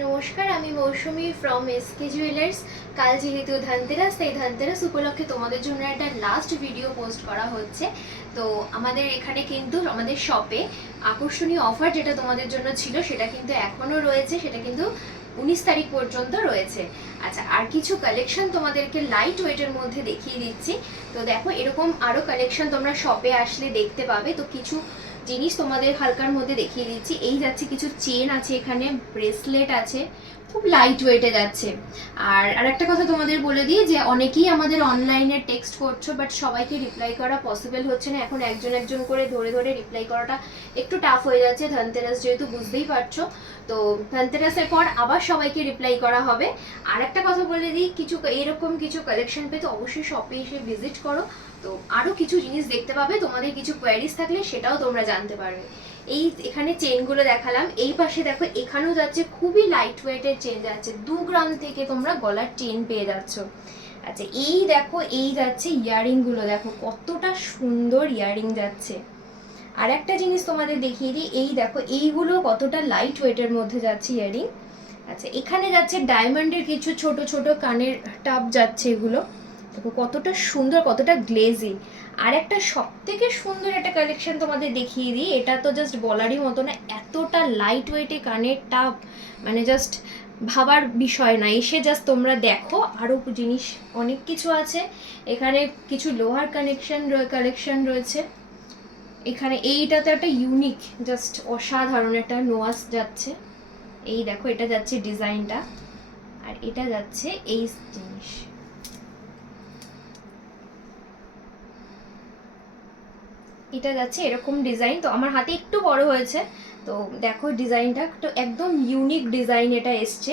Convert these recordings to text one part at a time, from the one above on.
নমস্কার, আমি মৌসুমি from SK jewellers. কাল যেহেতু ধনতেরাস, তাই ধনতেরাস উপলক্ষে তোমাদের জন্য একটা লাস্ট ভিডিও পোস্ট করা হচ্ছে। তো আমাদের এখানে কিন্তু আমাদের শপে আকর্ষণীয় অফার যেটা তোমাদের জন্য ছিল সেটা কিন্তু এখনও রয়েছে, সেটা কিন্তু 19 তারিখ পর্যন্ত রয়েছে। আচ্ছা, আর কিছু কালেকশন তোমাদেরকে লাইট ওয়েটের মধ্যে দেখিয়ে দিচ্ছি। তো দেখো, এরকম আরও কালেকশন তোমরা শপে আসলে দেখতে পাবে। তো কিছু জিনিস তোমাদের হালকার মধ্যে দেখিয়ে দিচ্ছি। এই যাচ্ছে কিছু চেন আছে, এখানে ব্রেসলেট আছে, খুব লাইট ওয়েটে যাচ্ছে। আর আরেকটা কথা তোমাদের বলে দিই যে অনেকেই আমাদের অনলাইনে টেক্সট করছো, বাট সবাইকে রিপ্লাই করা পসিবল হচ্ছে না। এখন একজন একজন করে ধরে ধরে রিপ্লাই করাটা একটু টাফ হয়ে যাচ্ছে, ধনতেরাস যেহেতু, বুঝতেই পারছো। তো ধনতেরাসের পর আবার সবাইকে রিপ্লাই করা হবে। আর একটা কথা বলে দিই, কিছু এরকম কিছু কালেকশন পেতে অবশ্যই শপে এসে ভিজিট করো। তো আরও কিছু জিনিস দেখতে পাবে, তোমাদের কিছু কোয়ারিজ থাকলে সেটাও তোমরা জানতে পারবে। এই এখানে চেনগুলো দেখালাম, এই পাশে দেখো এখানেও যাচ্ছে খুবই লাইট ওয়েটের চেন যাচ্ছে, 2 গ্রাম থেকে তোমরা গলার চেন পেয়ে যাচ্ছ। আচ্ছা, এই দেখো, এই যাচ্ছে ইয়ারিংগুলো, দেখো কতটা সুন্দর ইয়ারিং যাচ্ছে। আর একটা জিনিস তোমাদের দেখিয়ে দিই, এই দেখো এইগুলো কতটা লাইট ওয়েটের মধ্যে যাচ্ছে ইয়ারিং। আচ্ছা, এখানে যাচ্ছে ডায়মন্ডের কিছু ছোট ছোট কানের টাপ যাচ্ছে, এগুলো দেখো কতটা সুন্দর, কতটা গ্লেজি। আর একটা সব থেকে সুন্দর একটা কালেকশন তোমাদের দেখিয়ে দিই, এটা তো জাস্ট বলারই মতো না, এতটা লাইট ওয়েটে কানের টাপ, মানে জাস্ট ভাবার বিষয় না। এসে জাস্ট তোমরা দেখো, আরও জিনিস অনেক কিছু আছে। এখানে কিছু লোহার কালেকশন রয়েছে। এখানে এইটাতে একটা ইউনিক, জাস্ট অসাধারণ একটা নোয়াস যাচ্ছে। এই দেখো, এটা যাচ্ছে ডিজাইনটা, আর এটা যাচ্ছে এই জিনিস। এটা যাচ্ছে এরকম ডিজাইন। তো আমার হাতে একটু বড় হয়েছে, তো দেখো ডিজাইনটা তো একদম ইউনিক ডিজাইন এটা এসছে।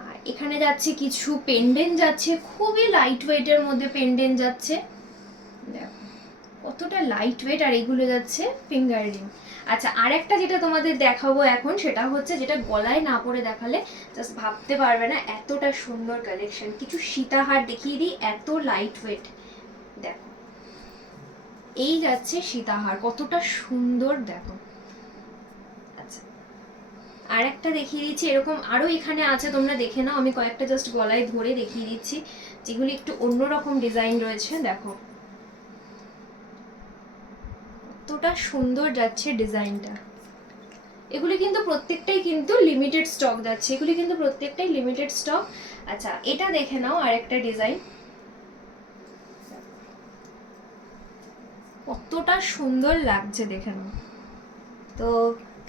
আর এখানে যাচ্ছে কিছু পেন্ডেন্ট যাচ্ছে, খুবই লাইট ওয়েটের মধ্যে পেন্ডেন্ট যাচ্ছে, দেখো কতটা লাইট ওয়েট। আর এগুলো যাচ্ছে ফিঙ্গার রিং। আচ্ছা, আর একটা যেটা তোমাদের দেখাবো এখন, সেটা হচ্ছে যেটা গলায় না পরে দেখালে জাস্ট ভাবতে পারবে না, এতটা সুন্দর কালেকশন। কিছু সীতাহার দেখিয়ে দিই, এত লাইট ওয়েট, দেখো এই যাচ্ছে সীতাহার, কতটা সুন্দর দেখো। আচ্ছা, আর একটা দেখিয়ে দিচ্ছি, এরকম আরও এখানে আছে, তোমরা দেখে নাও। আমি কয়েকটা জাস্ট গলায় ধরে দেখিয়ে দিচ্ছি, যেগুলি একটু অন্যরকম ডিজাইন রয়েছে, দেখো কতটা সুন্দর যাচ্ছে ডিজাইনটা। এগুলি কিন্তু প্রত্যেকটাই কিন্তু লিমিটেড স্টক যাচ্ছে, এগুলি কিন্তু প্রত্যেকটাই লিমিটেড স্টক। আচ্ছা, এটা দেখে নাও, আর একটা ডিজাইন, কতটা সুন্দর লাগছে দেখে নাও। তো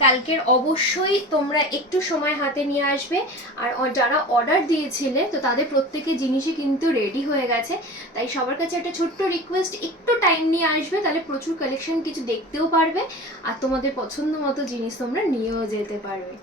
কালকের অবশ্যই তোমরা একটু সময় হাতে নিয়ে আসবে। আর যারা অর্ডার দিয়েছিলে, তো তাদের প্রত্যেকের জিনিসই কিন্তু রেডি হয়ে গেছে। তাই সবার কাছে একটা ছোট্ট রিকোয়েস্ট, একটু টাইম নিয়ে আসবে, তাহলে প্রচুর কালেকশন কিছু দেখতেও পারবে, আর তোমাদের পছন্দ মতো জিনিস তোমরা নিয়েও যেতে পারবে।